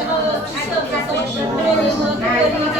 然后还有很多很多人说这个地界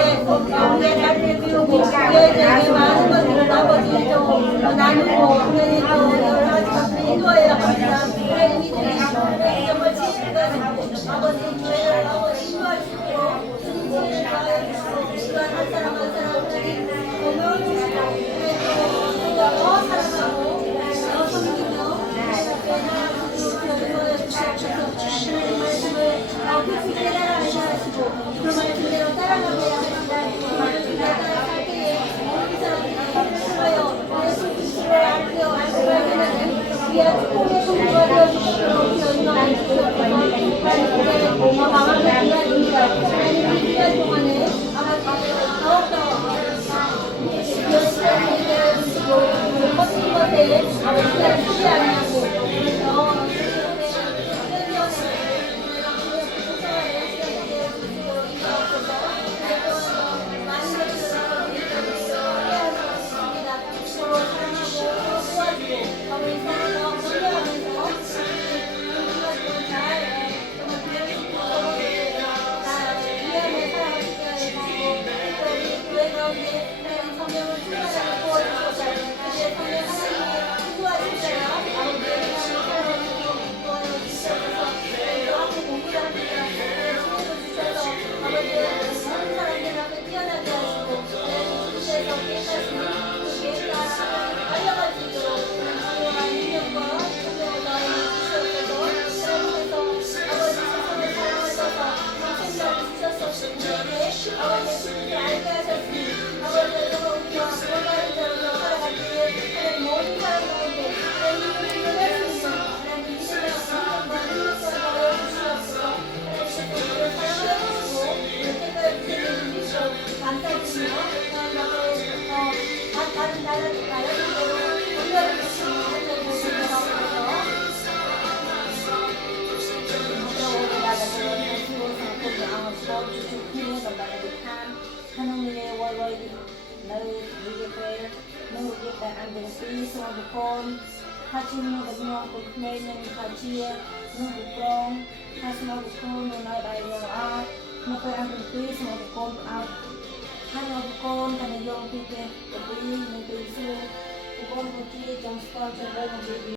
Thank you. ចូលពីគ្នាសម្រាប់ទីខាងក្នុងនាវយវយនៅវិជាពេលនៅវិជាអានទាំងពីរសូមប្រគល់ហើយជំនួយដំណងគុំក្មេងនិងហើយជានោះប្រងហើយសូមប្រគល់នៅនៅដៃរបស់អស់នៅពេលអានទាំងពីរសូមប្រគល់អត់ហើយនៅប្រគល់កណ្ដយងពីព្រះពីនៅទីស្រួលប្រគល់ជាចំស្គាល់ចិត្តរបស់